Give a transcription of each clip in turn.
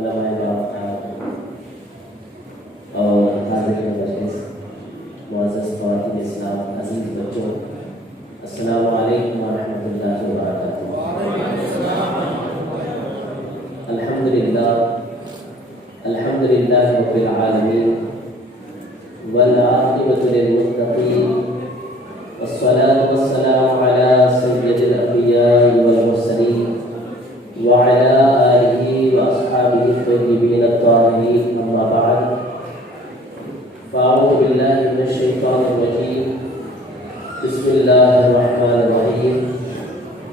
علماء کرام اور حاضرین مجلس، معزز خواتین اسلام، عزیز بچوں، السلام علیکم ورحمۃ اللہ وبرکاتہ۔ الحمد للہ رب العالمین والعاقبۃ للمتقین والصلاة والسلام علی سید الانبیاء والمرسلین وعلى آلہ واصحابہ الطیبین الطاہرین، اما بعد فاعوذ باللہ من الشیطان الرجیم، بسم اللہ الرحمن الرحیم۔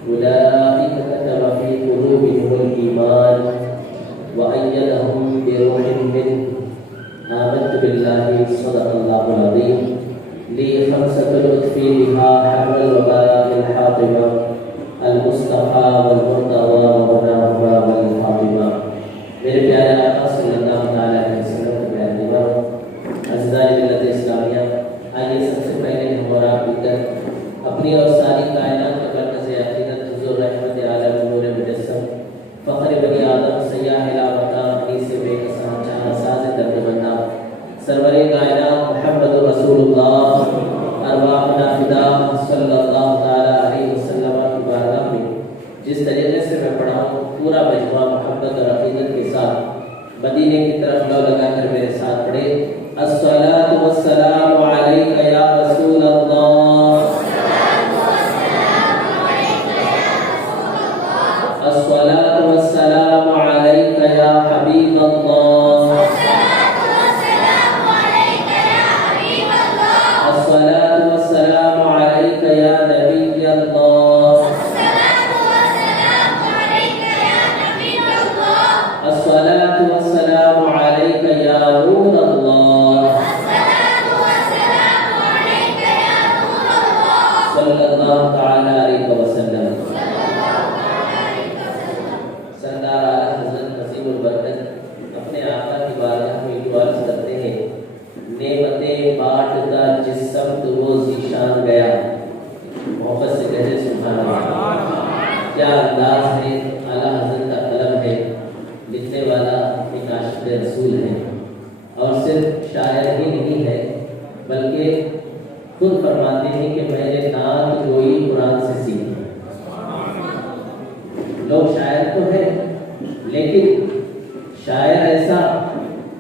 اولئک کتب فی قلوبہم الایمان وأيدهم بروح منه آمنت بالله صدق الله العظيم لي خمسة لطفي بها حمل الوباء الحاطمة المصطفى والمرتضى ومناهما والفاطمة۔ میرے پیارے آقا صلی اللہ تعالیٰ علیہ وسلم کے پیارے دیوان، عزیزان ملت اسلامیہ، آئیے سب سے پہلے ہم اور آپ مل کر اپنی اور ساری کائنات کے مرکز عقیدت حضور رحمت عالم نور مجسم فخر بنی آدم سیاح لاوطا انیس بے کسان جہاں ساز درد بندہ سرور کائنات محمد رسول اللہ ارواحنا فدا صلی اللہ تعالی علیہ وسلم کی بارگاہ میں جس طریقے سے میں پڑھا ہوں پورا مجموعہ محبت اور عقیدت کے ساتھ مدینے کی طرف لو لگا کر میرے ساتھ پڑھے۔ الصلاۃ والسلام علیک یا رسول اللہ، الصلاۃ والسلام علیک یا حبیب اللہ، الصلاۃ والسلام علیک یا نبی اللہ، الصلاۃ والسلام علیک یا نور اللہ، صلی اللہ تعالی علیہ وسلم۔ سردار اعلیٰ حضرت نصیب البرکت اپنے آقا کی بارگاہ میں دعا کرتے ہیں، نعمتیں بانٹتا جس سمت وہ ذیشان گیا۔ محبت سے کہتے سبحان اللہ۔ کیا انداز ہے، اعلیٰ حضرت کا قلم ہے، لکھنے والا ایک عاشق رسول ہے، اور صرف شاعر ہی نہیں ہے بلکہ خود فرماتے ہیں کہ میں نے نعت گوئی قرآن سے سیکھی۔ لوگ شاعر تو ہے لیکن شاعر ایسا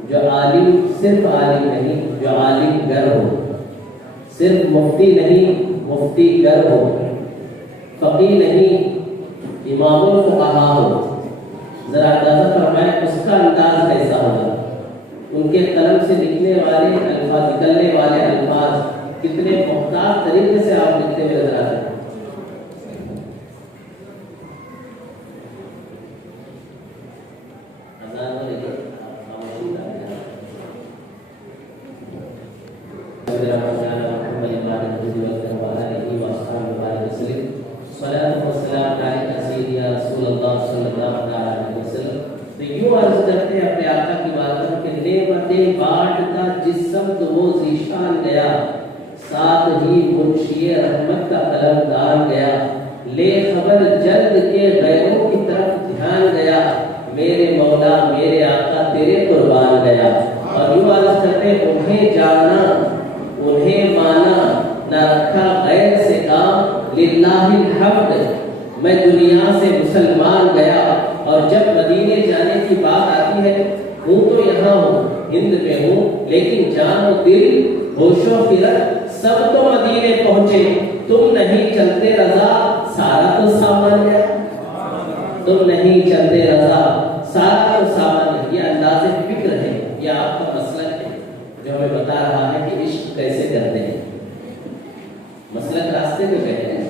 جو عالم، صرف عالم نہیں، جو عالم گر ہو، صرف مفتی نہیں، مفتی گر ہو، فقیہ نہیں، امام الفقہا ہو۔ ذرا اندازہ فرمائیں اس کا انداز کیسا ہوگا، ان کے قلم سے لکھنے والے الفاظ، نکلنے والے الفاظ کتنے محتاط طریقے سے آپ لکھتے ہوئے نظر آتے ہیں۔ تو یوں عرض کرتے ہیں اپنے آقا کی بارگاہ کہ نعمتیں بانٹتا جس سمت وہ ذیشان گیا، ساتھ ہی منشی رحمت کا قلم دان گیا، لے خبر جلد کے غیروں کی طرف دھیان گیا، میرے مولا میرے آقا تیرے قربان گیا۔ اور یوں عرض کرتے ہیں انہیں جانا انہیں مانا نہ رکھا غیر سے کام، للہ الحمد میں دنیا سے مسلمان گیا۔ اور جب مدینے جانے کی بات آتی ہے، ہوں تو یہاں ہوں، ہند میں ہوں، لیکن جان و دل ہوش و خرد سب تو مدینے پہنچے، تم نہیں چلتے رضا سارا تو سامان ہے، تم نہیں چلتے رضا سارا تو سامان ہے۔ یہ انداز فکر ہے، یہ آپ کا مسلک ہے جو ہمیں بتا رہا ہے کہ عشق کیسے کرتے ہیں، مسلک راستے کو کہتے ہیں۔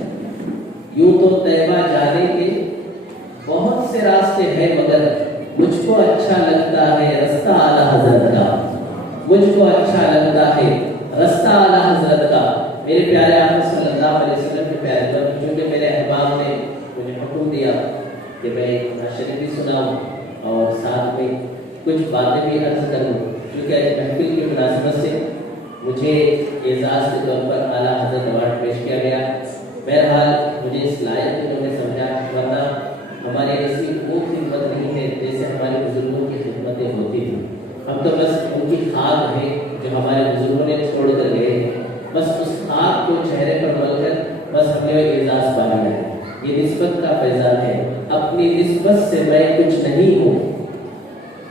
یوں تو طیبہ جانے کے بہت سے راستے ہیں، مگر مجھ کو اچھا لگتا ہے رستہ اعلیٰ حضرت کا، مجھ کو اچھا لگتا ہے رستہ اعلیٰ حضرت کا۔ میرے پیارے آقا صلی اللہ علیہ وسلم کے پیارے پر چونکہ میرے احباب نے مجھے حکم دیا کہ میں شریف بھی سناؤں اور ساتھ میں کچھ باتیں بھی عرض کروں، کیونکہ محفل کی مناسبت سے مجھے اعزاز کے طور پر اعلیٰ حضرت ایوارڈ پیش کیا گیا۔ بہرحال مجھے اس لائق انہوں نے سمجھا، ورنہ ہماری ایسی وہ خدمت نہیں ہے جیسے ہمارے بزرگوں کی خدمت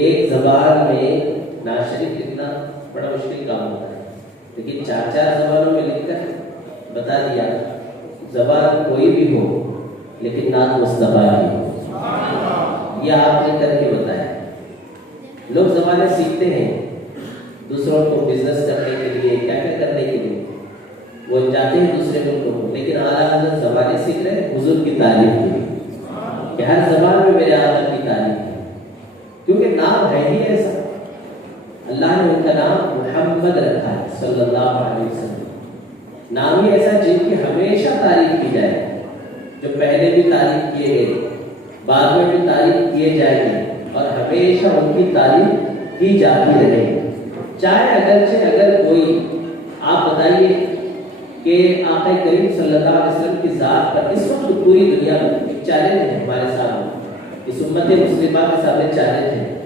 ایک زبان میں نعت شریف لکھنا بڑا مشکل کام ہوتا ہے، لیکن 4 زبانوں میں لکھ کر بتا دیا زبان کوئی بھی ہو لیکن نعت مصطفیٰ کی ہو، یہ آپ نے کر کے بتایا۔ لوگ زبانیں سیکھتے ہیں دوسروں کو بزنس کرنے کے لیے، کیا کیا کرنے کے لیے وہ جاتے ہیں دوسرے ملکوں کو، لیکن اعلیٰ حضرت زبانیں سیکھ رہے ہیں حضور کی تعریف کے لیے کہ ہر زبان میں میرے آقا کی تعریف ہے، کیونکہ نام ہے ہی ایسا، اللہ نے ان کا نام محمد رکھا ہے صلی اللہ علیہ وسلم، نام ہی ایسا جن کی ہمیشہ تعریف کی جائے، جو پہلے بھی تعریف کیے گئے بعد میں بھی تعریف کیے جائیں گے اور ہمیشہ ان کی تعریف کی جاتی رہے گی، چاہے اگرچہ اگر کوئی آپ بتائیے کہ آقا کریم صلی اللہ علیہ وسلم کی ذات پر اس وقت پوری دنیا میں ایک چیلنج ہے ہمارے سامنے، اس امت مسلمہ کے سامنے چیلنج ہے،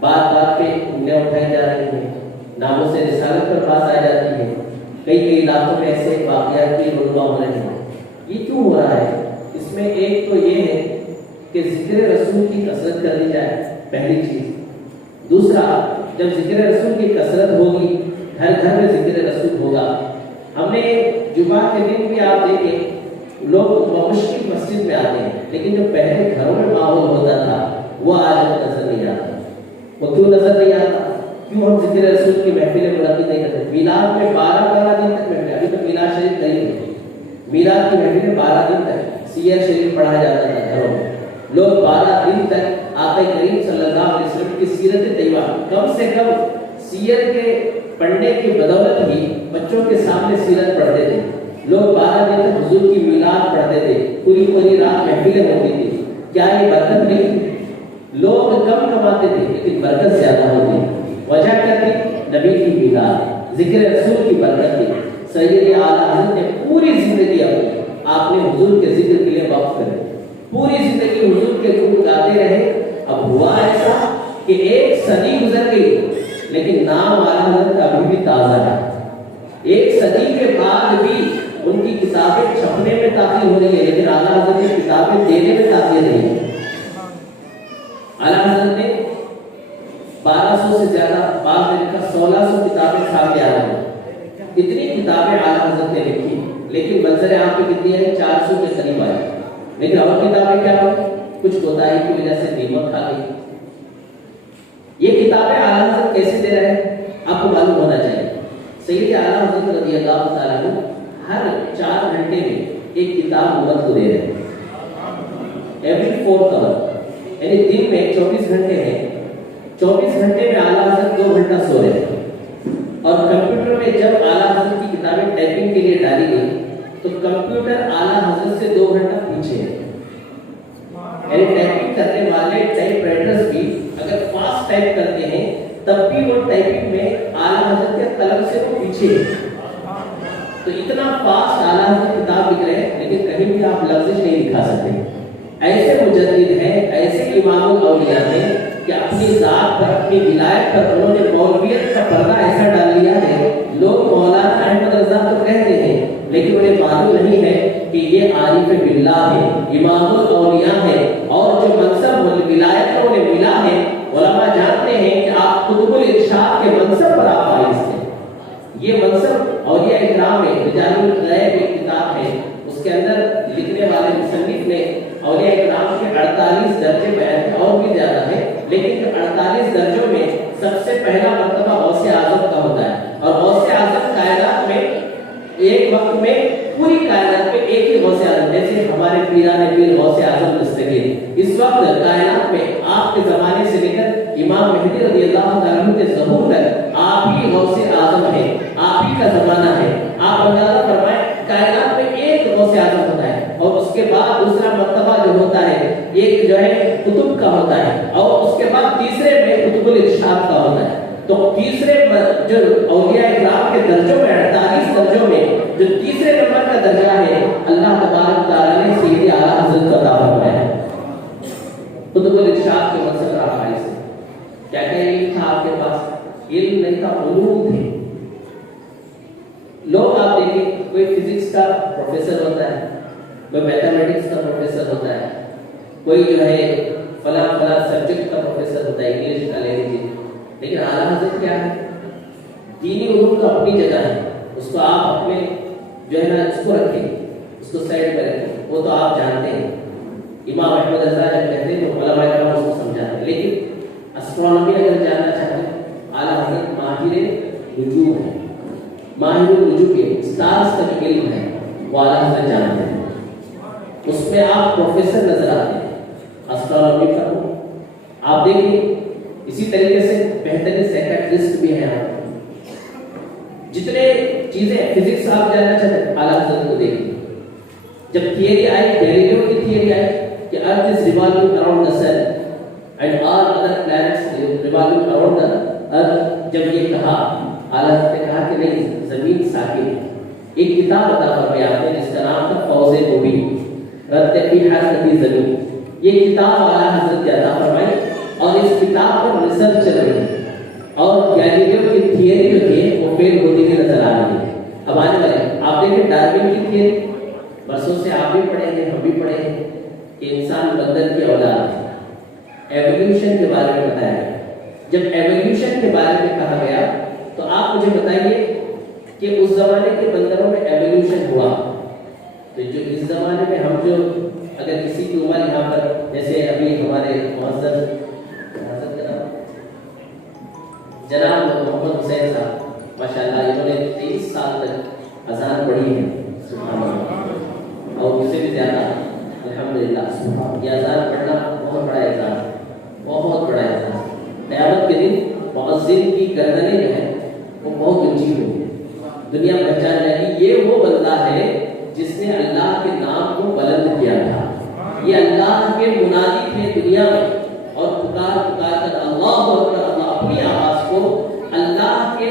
بات بات پہ انگلیاں اٹھائی جا رہی ہیں، ناموں سے رسالت پر بات آ جاتی ہے، کئی علاقوں میں ایسے واقعات کی رونما ہو رہے ہیں، یہ کیوں ہو رہا ہے؟ اس میں ایک تو یہ ہے کہ ذکر رسول کی کثرت کر دی جائے، پہلی چیز، دوسرا جب ذکر رسول کی کثرت ہوگی ہر گھر میں ذکر رسول ہوگا، ہم نے جمعہ کے دن بھی آپ دیکھیں لوگ مشکل مسجد میں آتے ہیں، لیکن جو پہلے گھروں میں ماحول ہوتا تھا وہ آج نظر نہیں آتا، وہ کیوں نظر نہیں آتا؟ کیوں ہم ذکر رسول کی محفلیں منعقد نہیں کرتے؟ میلاد میں 12 دن تک محفل، ابھی تو میلاد شریف قریب ہے، میلاد کی محفلیں 12 دن تک سیر شریف پڑھا جاتا تھا گھروں میں، لوگ 12 دن تک آقا کریم صلی اللہ علیہ وسلم کی سیرت طیبہ کم سے کم سیر کے پڑھنے کی بدولت ہی بچوں کے سامنے سیرت پڑھتے تھے، لوگ 12 دن تک حضور کی میلاد پڑھتے تھے، پوری رات محفلیں ہوتی تھی، کیا یہ برکت نہیں تھی؟ لوگ کم کماتے تھے لیکن برکت زیادہ ہوتی، وجہ کیا تھی؟ نبی کی میلاد، ذکر رسول کی برکت تھی، سید اعلیٰ حضرت نے پوری زندگی اپنی آپ نے حضور کے ذکر کے لیے وقف کر دی، پوری زندگی حضور کے گن گاتے رہے، اب ہوا ایسا کہ 1 صدی گزر گئی لیکن نام اعلیٰ حضرت ابھی بھی تازہ ہے، 1 صدی کے بعد بھی ان کی کتابیں چھپنے میں تاخیر ہو رہی ہے لیکن اعلیٰ حضرت کی کتابیں دینے میں تاخیر نہیں ہے۔ اعلیٰ حضرت نے 1200 سے زیادہ، بعض نے لکھا 1600 کتابیں سامنے آ رہی ہیں، اتنی کتابیں اعلیٰ حضرت نے لکھی، لیکن منظر عام پہ کتنی ہے؟ 400 کے قریب آئی، لیکن اور کتابیں کیا ہوئی؟ کچھ کوتاہی کی وجہ سے دیمک کھا گئی۔ یہ کتابیں اعلیٰ حضرت کیسے دے رہے ہیں آپ کو معلوم ہونا چاہیے، سید اعلیٰ حضرت رضی اللہ تعالیٰ عنہ ہر 4 گھنٹے میں ایک کتاب امت کو دے رہے ہیں، ایوری 4 آور، یعنی دن میں 24 گھنٹے ہیں، 24 گھنٹے میں اعلیٰ حضرت 2 گھنٹہ سو رہے ہیں، اور کمپیوٹر میں جب اعلیٰ حضرت کی کتابیں ٹائپنگ کے لیے ڈالی گئی تو کمپیوٹر اعلیٰ حضرت سے 2 گھنٹہ پیچھے ہے، یعنی ٹائپنگ کرنے والے ٹائپ رائٹرز بھی اگر فاسٹ ٹائپ کرتے ہیں تب بھی وہ ٹائپنگ میں اعلیٰ حضرت کے قلم سے وہ پیچھے ہے، تو اتنا فاسٹ اعلیٰ حضرت کتاب لکھ رہے ہیں لیکن کہیں بھی آپ لفظ نہیں دکھا سکتے، ایسے مجدد ہیں، ایسے امام الاولیاء ہیں کہ اپنی ذات پر، اپنی ولایت پر انہوں نے مولویت کا پردہ ایسا ڈال لیا ہے، لوگ مولانا احمد رضا تو کہتے ہیں لیکن انہیں معلوم نہیں ہے کہ یہ عارف باللہ ہے، امام الاولیاء ہے، اور جو منصب ولایت انہیں ملا ہے، علماء جانتے ہیں کہ آپ قطب الارشاد کے منصب پر آپ فائز ہیں، یہ منصب اولیاء اکرام ہے، رجال الغیب ایک کتاب ہے، اس کے اندر لکھنے والے مصنف نے اولیاء اکرام کے 48 درجے بیان ہیں، اور بھی زیادہ ہے، لیکن 48 درجوں میں سب سے پہلا مرتبہ غوث اعظم کا ہوتا ہے، اور غوث اعظم کائنات میں ایک وقت میں پوری کائنات میں ایک ہی غوث اعظم، جیسے ہمارے پیران پیر غوث اعظم دستگیر، اس وقت کائنات میں آپ کے زمانے سے لے کر امام مہدی رضی اللہ تعالیٰ عنہ کے ظہور تک آپ ہی غوث اعظم ہیں، آپ ہی کا زمانہ ہے، آپ اندازہ فرمائیں کائنات میں ایک غوث اعظم ہوتا ہے، اور اس کے بعد دوسرا مرتبہ جو ہوتا ہے ایک جو ہے قطب کا ہوتا ہے، اور اس کے بعد تیسرے میں قطب الارشاد کا ہوتا ہے، تو تیسرے جو اولیاء اکرام کے درجوں میں 48 درجوں میں جو تیسرے نمبر کا درجہ ہے اللہ تبارک تعالیٰ نے سید اعلیٰ حضرت کو عطا فرمایا ہے، قطب الارشاد کے منصب رفاعی سے۔ کیا کیا علم تھا آپ کے پاس؟ علم نہیں تھا، علوم تھے۔ لوگ آپ دیکھیں کوئی فزکس کا پروفیسر ہوتا ہے، کوئی میتھمیٹکس کا پروفیسر ہوتا ہے، کوئی جو ہے فلاں فلاں سبجیکٹ کا پروفیسر ہوتا ہے، انگلش کا لے لیجیے، لیکن اعلیٰ حضرت کیا ہے؟ دینی علوم تو اپنی جگہ ہے، اس کو آپ اپنے جو ہے نا اس کو رکھیں، اس کو سائڈ پہ رکھیں، وہ تو آپ جانتے ہیں۔ امام احمد رضا جب کہتے ہیں تو علماء کرام اس کو سمجھاتے ہیں، لیکن اسٹرانومی اگر جاننا چاہتے ہیں اعلیٰ حضرت ماہر نجوم ہے، ماہر نجوم کے اسٹارز کا جو علم ہے وہ اعلیٰ حضرت جانتے ہیں، اس میں آپ پروفیسر نظر آتے ہیں اسٹرانومی کا۔ آپ دیکھیں اسی طریقے سے بہترین سیکریٹرسٹ بھی ہیں آپ، جتنے چیزیں فزکس آپ جاننا چاہتے ہیں اعلیٰ حضرت کو دیکھیں۔ جب تھیوری آئی، گیلیلیو کی تھیوری آئی کہ earth is revolving around the sun and all other planets revolving around the earth, جب یہ کہا اعلیٰ حضرت نے کہا کہ نہیں، زمین ساکن ہے۔ ایک کتاب عطا فرمائی آپ نے جس کا نام تھا فوز مبین، رد فی حرکتی زمین، یہ کتاب اعلیٰ حضرت نے عطا فرمائی اور اس کتاب پر ریسرچ چل رہی ہے اور گیلیلیو کی تھیوری جو تھی وہ فیل ہوتی ہوئی نظر آ رہی ہے۔ اب آنے والے آپ دیکھیں ڈارون کی تھیوری، برسوں سے آپ بھی پڑھے ہیں، ہم بھی پڑھے ہیں کہ انسان بندر کی اولاد ہے۔ ایولیوشن کے بارے میں بتایا گیا، جب ایولیوشن کے بارے میں کہا گیا تو آپ مجھے بتائیے کہ اس زمانے کے بندروں میں ایولیوشن ہوا تو جو اس زمانے میں ہم جو اگر کسی کی عمر یہاں پر جیسے ابھی ہمارے معزز جناب محمد حسین صاحب ماشاءاللہ انہوں نے 23 سال تک اذان پڑھی ہے، سبحان اللہ، اور اس سے بھی زیادہ الحمدللہ۔ یہ اذان پڑھنا بہت بڑا اعزاز ہے، بہت بڑا اعزاز۔ قیامت کے دن مؤذن کی گردنیں جو ہے وہ بہت اونچی ہوئی، دنیا پہچان جائے گی یہ وہ بندہ ہے جس نے اللہ کے نام کو بلند کیا تھا۔ یہ اللہ کے منادی تھے دنیا میں اور پکار پکار کر اللہ اکبر، اللہ اپنی آواز کو اللہ کے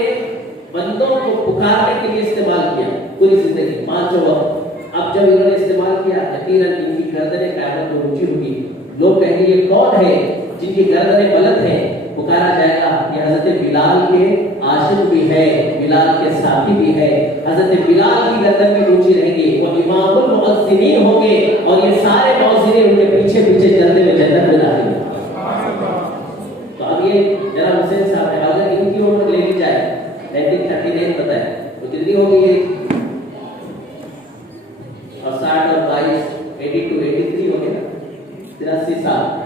بندوں کو پکارنے کے لیے استعمال کیا پوری زندگی 5 وقت۔ اب جب انہوں نے استعمال کیا یقیناً ان کی گردنیں قیامت میں اونچی ہوگی، لوگ کہیں گے یہ کون ہے جن کی گردنیں بلند ہیں؟ پکارا جائے گا یہ حضرت بلال کے عاشق بھی ہے، بلال کے ساتھی بھی ہے، حضرت بلال کی گردن بھی اونچی رہے گی، وہ امام المؤذنین ہوں گے اور یہ سارے مؤذنین ان کے پیچھے پیچھے چلتے ہوئے جنت میں داخل ہوں۔ تو اب یہ جناب حسین صاحب نے اگر ان کی عمر لے لی جائے 1939 پتہ ہے تو کتنی ہوگی یہ، اور 60 اور 22 82 83 ہو گئے نا، 83 سال،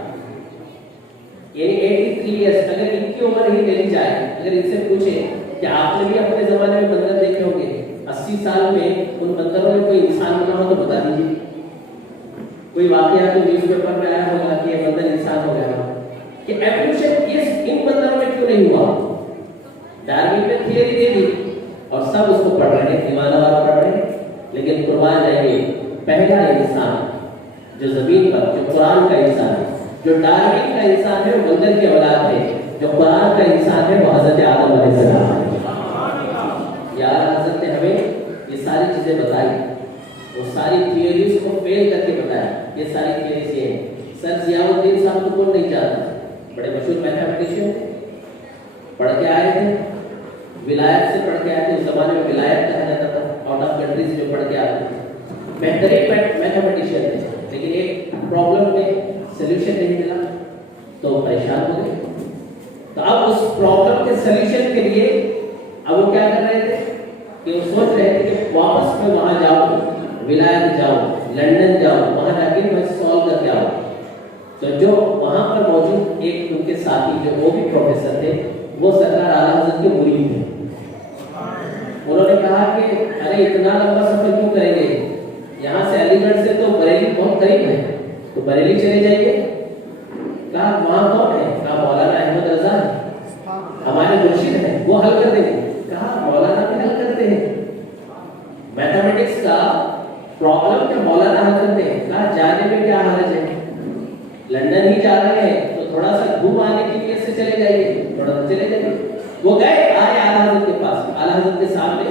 یعنی 83 ایئرس۔ اگر ان کی عمر ہی لے لی جائے، اگر ان سے پوچھیں کہ آپ نے بھی اپنے زمانے میں بندر دیکھے ہوں گے، 80 سال میں ان بندروں نے کوئی انسان بنا ہو تو بتا دیجیے، کوئی واقعہ تو نیوز پیپر میں آیا ہوگا کہ یہ بندر انسان ہو گیا کہ ایولیوشن ان بندروں میں کیوں نہیں ہوا؟ ڈارون نے تھیوری دے دی اور سب اس کو پڑھ رہے ہیں، ایمان وار پڑھ رہے ہیں، لیکن قربان جائیں گے پہلا انسان جو زمین پر، جو قرآن کا انسان ہے، جو ڈارون کا انسان ہے وہ بندر کی اولاد ہے، جو قرآن کا انسان ہے وہ حضرت آدم علیہ السلام ہے۔ یا حضرت نے ہمیں یہ ساری چیزیں بتائی، وہ ساری تھیوریز کو فیل کر کے بتایا، یہ ساری تھیوریز یہ ہیں۔ سر ضیاء الدین صاحب کو کون نہیں جانتا، بڑے مشہور میتھمیٹیشین تھے، پڑھ کے آئے تھے، ولایت سے پڑھ کے آئے تھے، اس زمانے میں ولایت کہا جاتا تھا، آؤٹ آف کنٹری سے جو پڑھ کے آتے تھے، بہترین میتھمیٹیشین تھے، لیکن ایک پرابلم میں سلیوشن نہیں ملا تو پریشان ہو گئے۔ تو اب اس پرابلم کے سلیوشن کے لیے اب وہ کیا کر رہے تھے کہ وہ سوچ رہے تھے کہ واپس میں وہاں جاؤں، ولایت جاؤں، لندن جاؤں، وہاں جا کے میں سالو کر کے آؤں۔ تو جو وہاں پر موجود ایک ان کے ساتھی جو وہ بھی پروفیسر تھے، وہ سرکار اعلیٰ حضرت کے مرید تھے۔ انہوں نے کہا کہ ارے اتنا لمبا سفر کیوں کریں گے، یہاں سے علی گڑھ سے تو بریلی بہت قریب ہے، تو بریلی چلے جائیے۔ کہا وہاں کون ہے؟ کہا مولانا احمد رضا ہے، ہمارے مرشد ہیں، وہ حل کر دیں گے۔ کہا مولانا بھی حل کرتے ہیں میتھمیٹکس کا پرابلم، کیا مولانا حل کرتے ہیں؟ کہا جانے میں کیا حرج ہے، لندن ہی جا رہے ہیں تو تھوڑا سا گھوم آنے کی نیت سے چلے جائیے، تھوڑا سا چلے جائیے۔ وہ گئے، آئے اعلیٰ حضرت کے پاس، اعلیٰ حضرت کے سامنے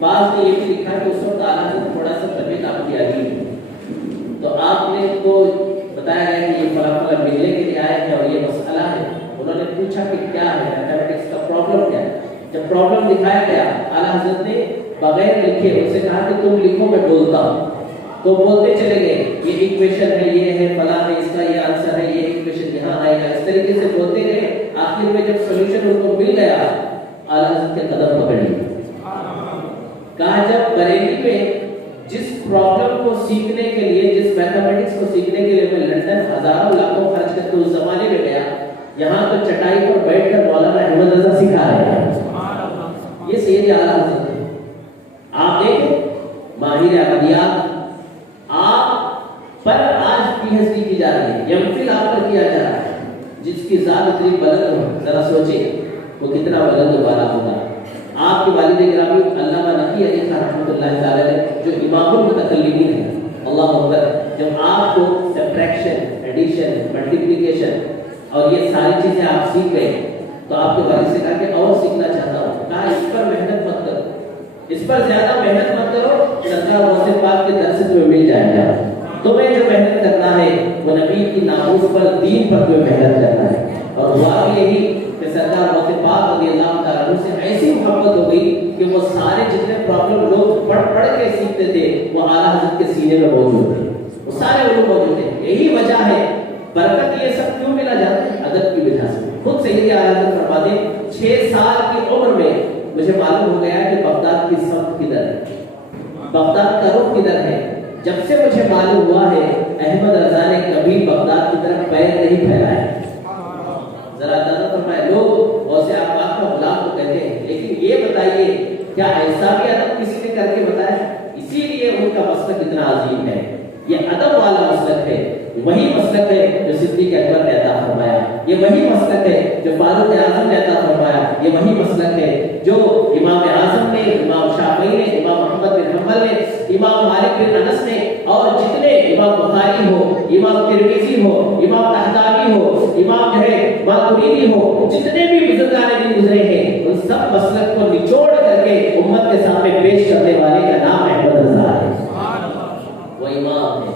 بعض نے یہ بھی لکھا کہ اس وقت اعلیٰ حضرت تھوڑا سا طبیعت آپ کی عجیب، تو آپ نے ان کو بتایا گیا کہ یہ فلاں فلاں ملنے کے لیے آئے ہیں اور یہ مسئلہ ہے۔ انہوں نے پوچھا کہ کیا ہے میتھمیٹکس کا پرابلم کیا ہے؟ جب پرابلم دکھایا گیا اعلیٰ حضرت نے بغیر لکھے ان سے کہا کہ تم لکھو میں بولتا ہوں، تو بولتے چلے گئے، یہ ایکویشن ہے، یہ ہے فلاں ہے، اس کا یہ آنسر ہے، یہ طریقے سے بولتے رہے, آخر میں جب سولوشن ان کو مل گیا, اعلیٰ حضرت کے قدم پکڑ لیے. کہا جب بریلی میں جس پرابلم کو سیکھنے کے لیے, جس میتھمیٹکس کو سیکھنے کے لیے میں لندن ہزاروں لاکھوں خرچ کر کے اس زمانے میں گیا, یہاں تو چٹائی پر بیٹھ کر مولانا احمد رضا سکھا رہے ہیں. یہ سید اعلیٰ حضرت ہے. آپ دیکھیں ماہر عملیات, آپ پر آج پی ایچ ڈی کی جا رہی ہے, ایم فل آپ پر کیا جا رہا ہے. جس کی ذات اتنی بلند ہو, ذرا سوچیں وہ کتنا بلند و بالا ہوگا. آپ کے والد گرامی علامہ نقی علی خان رحمۃ اللہ تعالی علیہ جو امام المتکلمین ہیں, اللہ اکبر, جب آپ کو سبٹریکشن, ایڈیشن, ملٹیپلیکیشن اور یہ ساری چیزیں آپ سیکھ گئے تو آپ کے والد سے کہا کہ اور سیکھنا چاہتا ہوں. کہا اس پر محنت مت کرو, اس پر زیادہ محنت مت کرو, سرکار غوث پاک کے در سے تمہیں مل جائے گا. تمہیں جو محنت کرنا ہے وہ نبی کی ناموس پر, دین پر تمہیں محنت کرنا ہے. اور ہوا بھی یہی کہ سرکار غوث پاک رضی اللہ تعالیٰ عنہ سے ایسی محبت ہو گئی کہ وہ سارے جتنے پرابلم لوگ پڑھ کے سیکھتے تھے وہ اعلیٰ حضرت کے سینے میں موجود تھے, وہ سارے علوم موجود تھے. یہی وجہ ہے برکت یہ سب کیوں ملا جاتا ہے, ادب کی وجہ سے. خود سید اعلیٰ حضرت فرماتے ہیں 6 سال کی عمر میں مجھے معلوم ہو گیا کہ بغداد کی سمت کدھر ہے, بغداد کا رخ کدھر ہے. جب سے مجھے معلوم ہوا ہے احمد رضا نے کبھی بغداد کی طرف پیر نہیں پھیلایا. ذرا اندازہ فرمائے, لوگ غوث پاک کا غلام تو کہتے ہیں, لیکن یہ بتائیے کیا ایسا بھی ادب کسی نے کر کے بتایا؟ اسی لیے ان کا مسلک اتنا عظیم ہے. یہ ادب والا مسلک ہے, وہی مسلک ہے جو صدیق اکبر نے عطا فرمایا, یہ وہی مسلک ہے جو فاروق اعظم نے عطا فرمایا, یہ وہی مسلک ہے جو امام اعظم نے, امام شافعی نے, امام محمد بن حنبل نے, امام مالک بن انس نے, اور جتنے امام بخاری ہو, امام ترمذی ہو, امام طحاوی ہو, امام جو ہے ماتریدی ہو, جتنے بھی بزرگان دین گزرے ہیں ان سب مسلک کو نچوڑ کر کے امت کے سامنے پیش کرنے والے کا نام احمد رضا ہے. وہ امام ہے,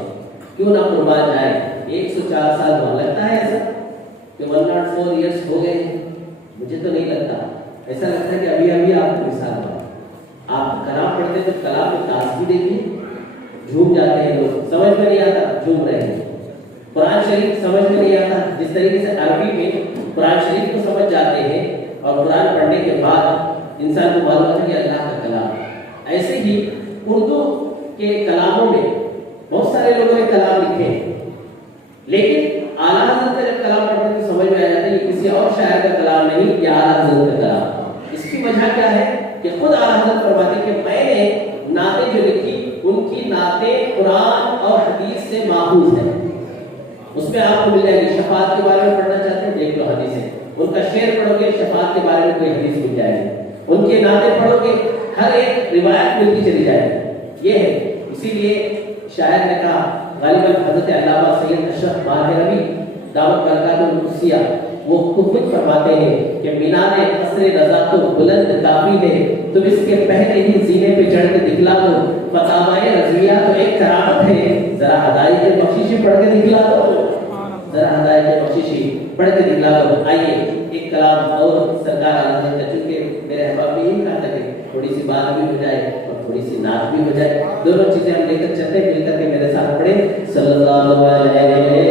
کیوں نہ قربان جائے. 104 سال ہوا, لگتا ہے ایسا کہ 104 ایئرس ہو گئے؟ مجھے تو نہیں لگتا. ایسا لگتا ہے کہ ابھی ابھی آپ کو مثال ہوا. آپ کلام پڑھتے تو کلام میں تازگی دیکھیے, جھوم جاتے ہیں لوگ, سمجھ میں نہیں آتا جھوم رہے ہیں. قرآن شریف سمجھ میں نہیں آتا, جس طریقے سے عربی میں قرآن شریف کو سمجھ جاتے ہیں اور قرآن پڑھنے کے بعد انسان کو معلوم ہے کہ اللہ کا کلام. ایسے ہی اردو کے کلاموں میں بہت سارے لوگوں نے کلام لکھے ہیں, لیکن اعلیٰ حضرت کا جب کلام پڑھتے تو سمجھ میں آ جاتا ہے یہ کسی اور شاعر کا کلام نہیں, یہ اعلیٰ حضرت کا کلام. اس کی وجہ کیا ہے کہ خود اعلیٰ حضرت فرماتے ہیں کہ میں نے نعتیں جو لکھی ان کی نعتیں قرآن اور حدیث سے ماخوذ ہیں. اس میں آپ کو مل جائے گی. شفاعت کے بارے میں پڑھنا چاہتے ہیں, دیکھ لو حدیث ہے. ان کا شعر پڑھو گے, شفاعت کے بارے میں کوئی حدیث مل جائے گی. ان کے نعتیں پڑھو گے, ہر ایک روایت ملتی چلی جائے گی. یہ ہے, اسی لیے شاعر نے کہا, غالباً حضرت علامہ سید اشرف ماہروی دعوت برکات القدسیہ, وہ خود فرماتے ہیں کہ مینار قصر رضا تو بلند کافی ہے, تم اس کے پہلے ہی زینے پہ چڑھ کے دکھلا دو. فتاوائے رضویہ تو ایک کرامت ہے, ذرا ہدایت بخششی پڑھ کے دکھلا دو, ذرا ہدایت بخششی پڑھ کے دکھلا دو. آئیے ایک کلام اور سرکار عالم نے, چونکہ میرے احباب نے یہی کہا تھا کہ تھوڑی سی بات بھی ہو جائے اور تھوڑی سی نعت بھی ہو جائے, دونوں چیزیں ہم لے کر چلتے, مل کر کے میرے ساتھ پڑھیں. صلی اللہ علیہ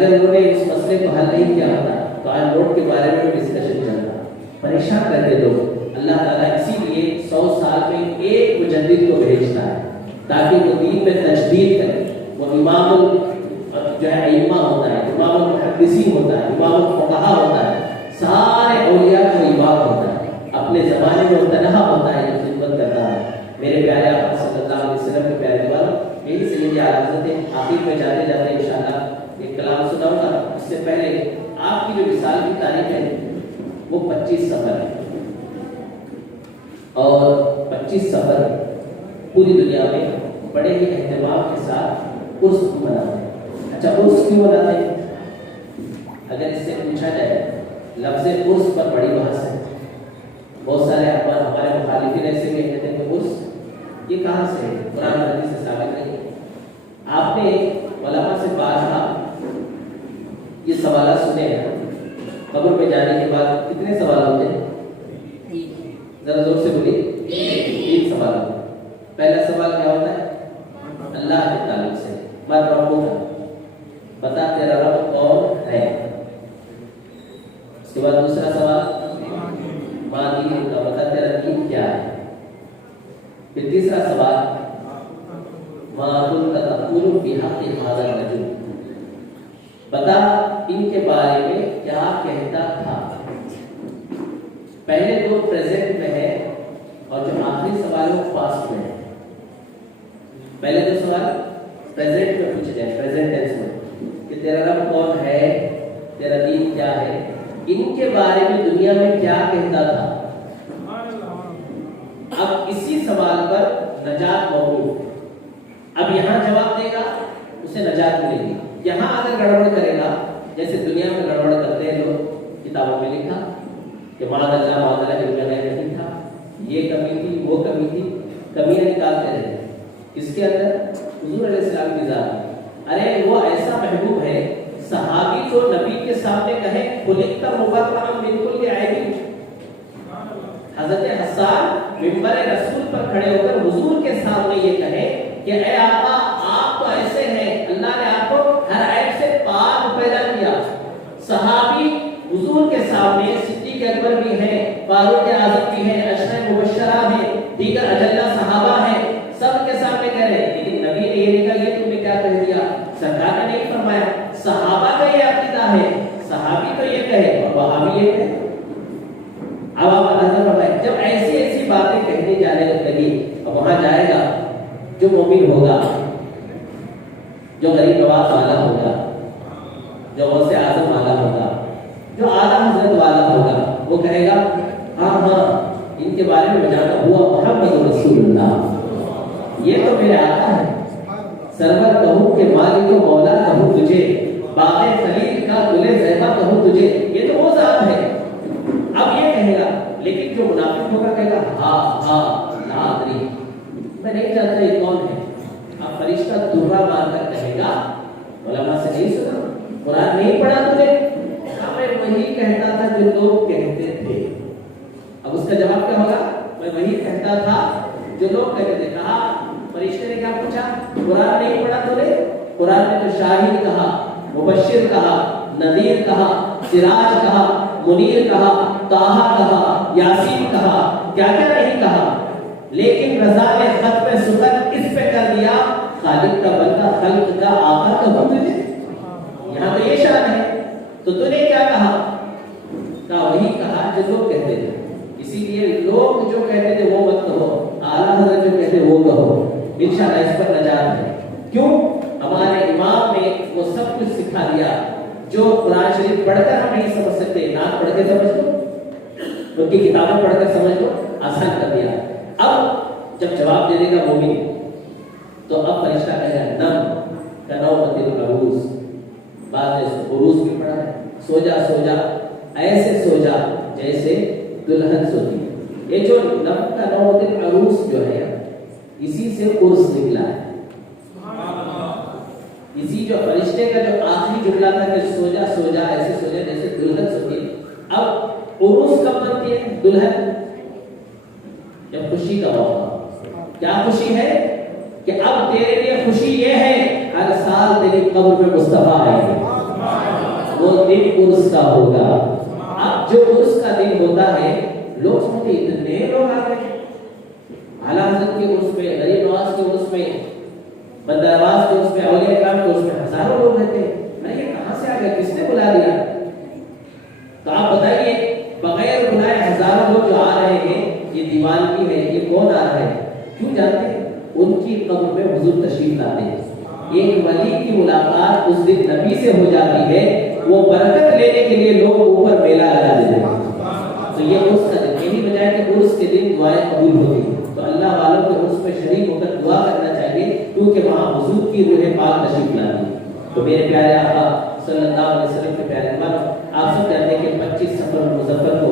اگر انہوں نے اس مسئلے کو حل نہیں کیا ہوتا تو آج نوٹ کے بارے میں ڈسکشن چلتا، پریشان رہتے لوگ۔ اللہ تعالیٰ اسی لیے 100 سال میں ایک مجدد کو بھیجتا ہے تاکہ وہ دین میں تجدید کرے۔ وہ امام جو ہے ائمہ ہوتا ہے، امام المحدثین ہوتا ہے، امام الفقہاء ہوتا ہے، سارے اولیاء کا امام ہوتا ہے، اپنے زمانے میں وہ تنہا ہوتا ہے جو خدمت کرتا ہے۔ میرے پیارے آقا صلی اللہ علیہ وسلم کے پیارے دواروں، میری سیدھی حضرت ہے، آخر میں جاتے جاتے انشاءاللہ ایک کلام سناؤں گا۔ اس سے پہلے آپ کی جو مثال کی تاریخ ہے وہ 25 صفر ہے، اور 25 صفر پوری دنیا میں بڑے ہی اہتمام کے ساتھ عرس مناتے ہیں۔ اچھا عرس کیوں مناتے ہیں؟ اگر اس سے پوچھا جائے، لفظ عرس پر بڑی بحث ہے۔ بہت سارے اخبار ہمارے مخالفین ایسے بھی کہتے ہیں کہ عرس یہ کہاں سے ہے، قرآن حدیث سے ثابت نہیں۔ آپ نے علماء سے بارہا یہ سوالات سنے ہیں، قبر پہ جانے کے بعد کتنے سوال ہوتے ہیں؟ ذرا زور سے بولیے۔ 3 سوال ہوتے ہیں۔ پہلا سوال کیا ہوتا ہے؟ اللہ کے تعلق سے، من ربک کا، بتا تیرا رب کون ہے۔ اس کے بعد دوسرا سوال ماں دین کا، بتا تیرا دین کیا ہے۔ پھر تیسرا سوال ماں كنت تقول في حق هذا الرجل، بتا ان کے بارے میں کیا کہتا تھا۔ پہلے 2 پریزنٹ میں ہے اور جو آخری سوال ہے وہ پاسٹ میں ہے۔ پہلے 2 سوال پریزنٹ میں پوچھے جائیں، پریزنٹ ٹینس میں، کہ تیرا رب کون ہے، تیرا دین کیا ہے، ان کے بارے میں دنیا میں کیا کہتا تھا۔ اب اسی سوال پر نجات موقوف، اب یہاں جواب دے گا اسے نجات ملے گی، یہاں اگر گڑبڑ کرے گا، جیسے دنیا میں گڑبڑ کرتے ہیں لوگ، کتابوں میں لکھا کہ معاذ اللہ علم غیب نہیں تھا، یہ کمی تھی، وہ کمی تھی، کمیاں نکالتے رہتے۔ اس کے اندر حضور علیہ السلام کی ذات، ارے وہ ایسا محبوب ہے، صحابی جو نبی کے سامنے کہے خلقت مبرأ من کل عیب، حضرت حسان منبر رسول پر کھڑے ہو کر حضور کے سامنے یہ کہے کہ اے آقا آپ تو ایسے ہیں، اللہ نے آپ کو ہر عیب سے پاک پیدا کیا۔ صحابی حضور کے سامنے صدیق اکبر بھی ہیں، فاروق اعظم بھی ہیں، عشرہ مبشرہ ہیں، دیگر اجلہ صحابہ ہیں، سب کے سامنے کہہ رہے ہیں، لیکن نبی نے یہ نہیں کہا یہ تم نے کیا کہہ دیا، سرکار نے نہیں فرمایا۔ صحابہ کا یہ عقیدہ ہے، صحابی تو یہ کہے اور وہابی یہ کہے۔ اب آپ اندازہ فرمائیں، جب ایسی ایسی باتیں کہنے جانے لگی، اب وہاں جائے گا جو مومن ہوگا، جو غریب نواز والا ہوگا، جو غوث اعظم والا ہوگا، جو اعلیٰ حضرت والا ہوگا، وہ کہے گا ہاں ہاں ان کے بارے میں جانتا ہوا محمد رسول اللہ، یہ تو میرے آقا ہے، سرور کہوں کہ مالک و مولا کہوں تجھے، باغ خلیل کا گل زیبا کہوں تجھے، یہ تو وہ ذات ہے۔ اب یہ کہے گا، لیکن جو منافق ہوگا کہے گا ہاں ہاں لا ادری، میں نہیں جانتا یہ کون ہے۔ اب فرشتہ درہ مار کر کہے گا علماء سے نہیں سنا، قرآن نہیں پڑھا تجھے، میں وہی کہتا تھا جو لوگ کہتے تھے۔ اب اس کا جواب کیا ہوگا؟ میں وہی کہتا تھا جو لوگ کہتے تھے۔ کہا فرشتے نے کیا پوچھا؟ قرآن نہیں پڑھا تو نے؟ قرآن نے تو شاہد کہا، مبشر کہا، نذیر کہا، سراج کہا، منیر کہا، طٰہٰ کہا، یاسین کہا، کیا کیا نہیں کہا، لیکن رضا نے ختم سخن اس پہ کر دیا خالق کا بندہ، خلق کا آقا کا بندہ۔ یہاں تو یہ شان ہے، تو تو نے کیا کہا؟ کہا وہی کہا جو لوگ کہتے تھے۔ اسی لیے لوگ جو کہتے تھے وہ مت کہو، اعلیٰ حضرت جو کہتے وہ کہو، انشاءاللہ اس پر نجات ہے۔ کیوں؟ ہمارے امام نے وہ سب کچھ سکھا دیا جو قرآن شریف پڑھ کر ہم نہیں سمجھ سکتے، نعت پڑھ کے سمجھ لو، ان کی کتابیں پڑھ کر سمجھ لو، آسان کر دیا۔ اب جب جواب دے دے گا مومن تو اب فرشتہ کہے گا نم کنومۃ العروس، بعد میں عروس بھی پڑھا ہے، سو جا سو جا ایسے سو جا جیسے دلہن سوتی ہے۔ یہ جو نم کنومۃ العروس جو ہے اسی سے عرس نکلا ہے، اسی جو فرشتے کا جو آخری جملہ تھا کہ سو جا ایسے سو جا جیسے دلہن سوتی ہے۔ اب عروس کب بنتی ہے دلہن؟ جب خوشی کا موقع۔ کیا خوشی ہے؟ کہ اب تیرے لیے خوشی یہ ہے ہر سال تیری قبر میں مصطفیٰ آئے گا، وہ دن عرس کا ہوگا. اب جو عرس کا دن ہوتا ہے لوگ سمجھتے اتنے لوگ آ گئے اعلیٰ حضرت کے عرس میں, غریب نواز کے عرس میں, بندر عباس کے عرس میں, اولیاء کرام کے عرس میں ہزاروں لوگ رہتے ہیں. میں یہ کہاں سے آ گئے, کس نے بلا دیا؟ تو آپ بتائیے بغیر بلائے ہزاروں لوگ جو آ رہے ہیں, یہ دیوانگی ہے, یہ کون آ رہا ہے؟ کیوں جانتے ہیں؟ ان کی قبر میں حضور تشریف لاتے ہیں. ایک ولی کی ملاقات اس دن نبی سے ہو جاتی ہے, وہ برکت لینے کے لیے لوگ اوپر میلہ لگا دیتے ہیں. تو یہ عرس کا دن, یہی وجہ ہے کہ عرس کے دن دعائیں قبول ہوتی ہیں. تو اللہ والوں کے عرس میں شریک ہو کر دعا کرنا چاہیے, کیونکہ وہاں حضور کی روح پاک تشریف لاتی ہے. تو میرے پیارے آقا صلی اللہ علیہ وسلم کے پیارے مانو, آپ سب جانتے ہیں کہ 25 صفر مظفر کو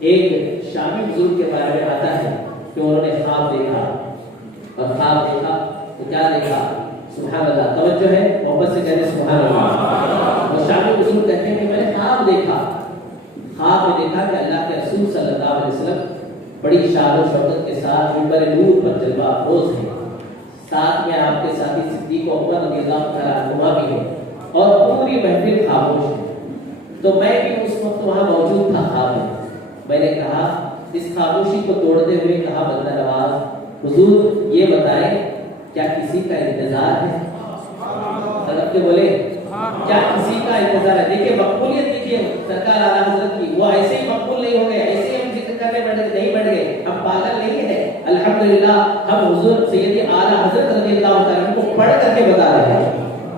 ایک شامی بزرگ کے بارے میں آتا ہے کہ انہوں نے خواب دیکھا, اور خواب دیکھا تو کیا دیکھا؟ سبحان اللہ, توجہ ہے, محبت سے کہتے ہیں سبحان اللہ. اور شامی بزرگ کہتے ہیں کہ میں نے خواب دیکھا, خواب میں دیکھا کہ اللہ کے رسول صلی اللہ علیہ وسلم بڑی شان و شوکت کے ساتھ منبر نور پر جلوہ افروز ہیں, ساتھ میں آپ کے ساتھی صدیق عمر رضی اللہ تعالیٰ عنہما بھی ہیں, اور پوری محفل خاموش ہے. تو میں بھی اس وقت وہاں موجود تھا خواب میں. میں نے کہا, اس خاموشی کو توڑتے ہوئے کہا, بندہ نواز حضور یہ بتائیں کیا کسی کا انتظار ہے؟ طرف کے بولے کیا کسی کا انتظار ہے؟ دیکھیں مقبولیت دیکھیے سرکار اعلیٰ حضرت کی, وہ ایسے ہی مقبول نہیں ہو گئے, ایسے ہی ہم ذکر کرنے نہیں بیٹھ گئے, ہم پاگل نہیں ہیں. الحمدللہ ہم حضور سیدی اعلیٰ حضرت رضی اللہ تعالیٰ کو پڑھ کر کے بتا رہے ہیں.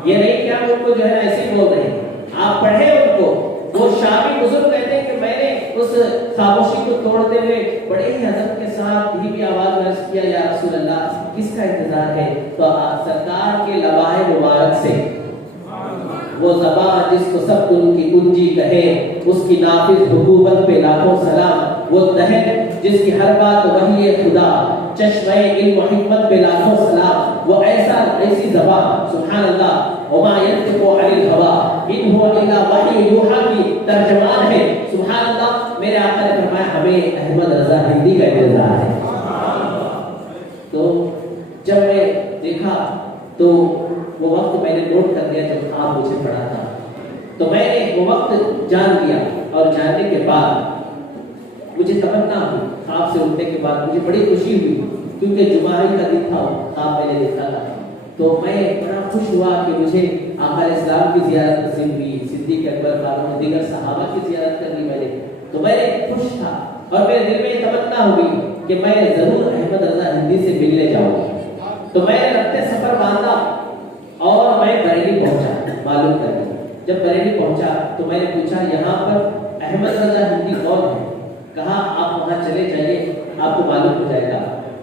یہ نہیں کہ ہم ان کو جو ہے ایسے ہی بول رہے ہیں, آپ پڑھیں ان کو. وہ شامی بزرگ کہتے ہیں کہ میں نے اس خاموشی کو توڑتے ہوئے بڑے ہی حضرت کے ساتھ دھیمی آواز میں عرض کیا, یا رسول اللہ کس کا انتظار ہے؟ تو سرکار کے لواح مبارک سے وہ زبان جس کو سب ان کی کنجی کہے, اس کی نافذ حکومت پہ لاکھوں سلام. وہ دہن جس کی ہر بات وحی خدا, چشمہ علم و حکمت پہ لاکھوں سلام. وہ ایسی زبان سبحان اللہ, وما ينطق عن الهوى ان هو الا وحی یوحی کی ترجمان ہے. سبحان اللہ, میرے آقا نے فرمایا ہمیں احمد رضا ہندی کا انتظار ہے. تو جب میں دیکھا تو وہ وقت میں نے نوٹ کر لیا جب خواب مجھے پڑھا تھا. تو میں نے وہ وقت جان لیا, اور جاننے کے بعد مجھے تمنا ہوئی, خواب سے اٹھنے کے بعد مجھے بڑی خوشی ہوئی, کیونکہ جمعہ کا دن تھا, خواب میں نے دیکھا تھا. تو میں بڑا خوش ہوا کہ مجھے آقا علیہ السلام کی زیارت نصیب ہوئی, صدیق اکبر فاروق دیگر صحابہ کی زیارت کر لی میں نے. تو میں خوش تھا, اور میرے دل میں یہ تمنا ہوئی کہ میں ضرور احمد رضا ہندی سے ملنے جاؤں گا. تو میں نے رفتے سفر باندھا اور میں بریلی پہنچا معلوم کر کے. جب بریلی پہنچا تو میں نے پوچھا یہاں پر احمد رضا ہندی کون ہے؟ کہا آپ وہاں چلے جائیے, آپ کو معلوم ہو جائے گا.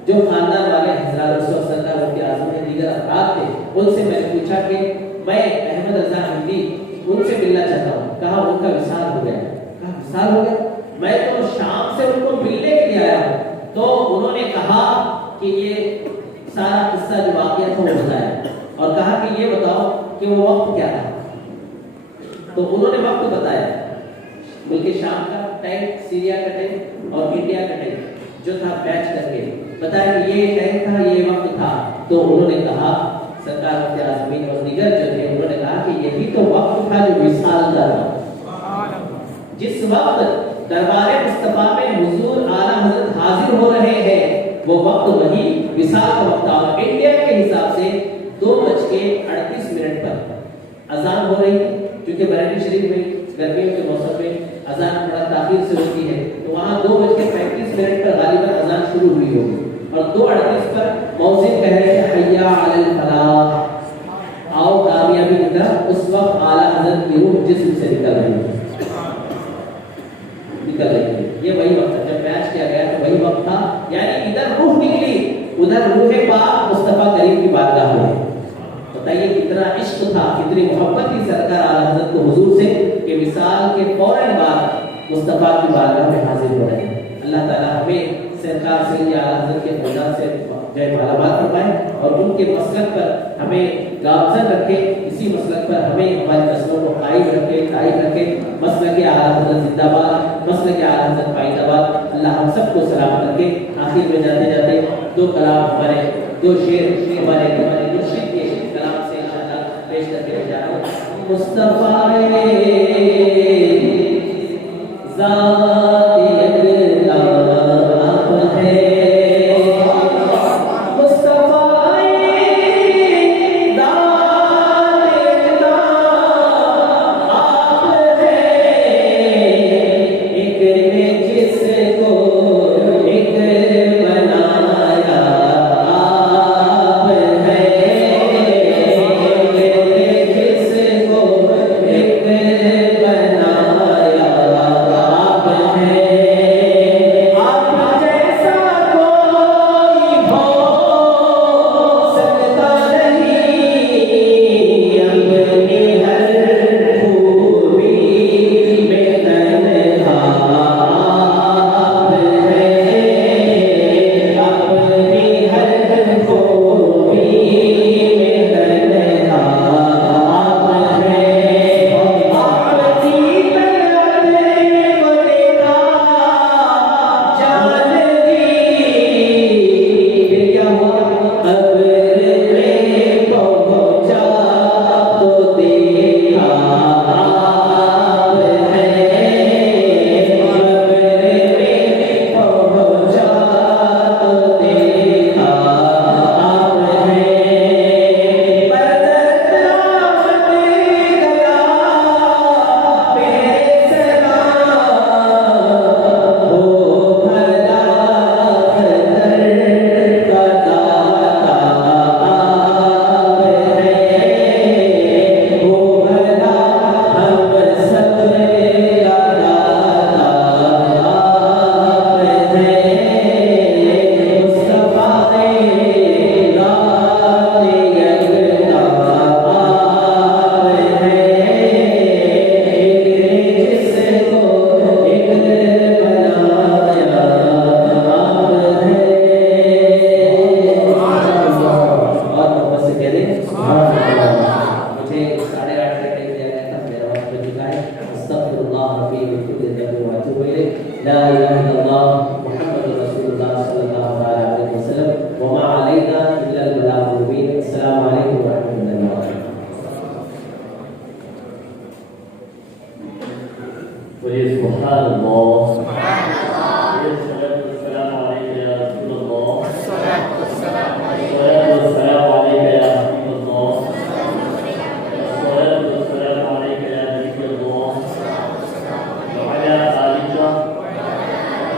جو خاندان والے حضرات رسول سرکار کے اعظم کے دیگر افراد تھے, ان سے میں نے پوچھا کہ میں احمد رضا ہندی ان سے ملنا چاہتا ہوں. کہا ان کا وصال ہو گیا. کہا وصال ہو گیا؟ میں تو شام سے ان کو ملنے کے لیے آیا ہوں. تو انہوں نے کہا کہ یہ سارا قصہ جو واقعہ تھا وہ بتایا, اور کہا کہ یہ بتاؤ کہ وہ وقت کیا تھا. تو انہوں نے وقت بتایا, بلکہ شام کا ٹائم, سیریا کا ٹائم اور انڈیا کا ٹائم جو تھا بیچ کر کے بتایا کہ یہ ٹائم تھا, یہ وقت تھا. تو انہوں نے کہا سرکار کے اعظمین اور دیگر جو تھے, انہوں نے کہا کہ یہی تو وقت تھا جو وصال کا تھا. جس وقت دربار مصطفیٰ میں حضور اعلیٰ حضرت حاضر ہو رہے ہیں, وہ وقت وہی وصال کا وقت تھا. انڈیا کے حساب سے 2:38 پر اذان ہو رہی تھی, کیونکہ بریلی شریف میں گرمیوں کے موسم میں اذان تھوڑا تاخیر سے ہوتی ہے. تو وہاں 2:35 پر غالباً اذان شروع ہوئی ہوگی, اور 2:38 پر مؤذن کہہ رہے ہیں حی علی الفلاح, آؤ کامیابی کی طرف. اس وقت اعلیٰ حضرت کی روح جسم سے نکل رہی ہے. یہ وہی وقت تھا جب بیعت کیا گیا, تو وہی وقت تھا. یعنی ادھر روح نکلی, ادھر روح پاک مصطفیٰ کریم کی بارگاہ میں. بتائیے کتنا عشق تھا, کتنی محبت تھی سرکار اعلیٰ حضرت کو حضور سے, کہ وصال کے فوراً بعد مصطفیٰ کی بارگاہ میں حاضر ہو رہے ہیں. اللہ تعالیٰ ہمیں سرکار سے یا اعلیٰ حضرت کے فیضان سے جو ہے مالامال فرمائے, اور ان کے مسلک پر ہمیں گامزن رکھے. اسی مسلک پر ہمیں ہماری نسلوں کو قائم رکھے, قائم رکھے. مسلک اعلیٰ حضرت زندہ باد, مسلک اعلیٰ حضرت فائد آباد. اللہ ہم سب کو سلامت رکھے. آخر میں جاتے جاتے 2 کلام ہمارے, 2 شعر ہمارے مرشد کے کلام سے انشاءاللہ پیش کر کے جا رہا ہوں. مصطفی ذات اقراب ہے لا إله إلا الله محمد رسول الله صلى الله عليه وسلم وما علينا إلا البلاغ المبين. السلام عليكم ورحمة الله وبركاته. سبحان الله. السلام عليك يا رسول الله. الصلاة والسلام عليك يا حبيب الله. الصلاة والسلام عليك يا نبي الله. وعلى آلك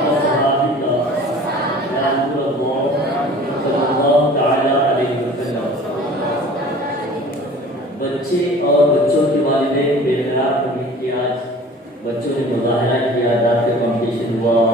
وصحابك يا نور الله صلى الله تعالى عليه وسلم. بچے اور بچوں کے والدین بے قرار کمیٹی آج بچوں نے مظاہرہ کیا، داخلے کمپٹیشن ہوا.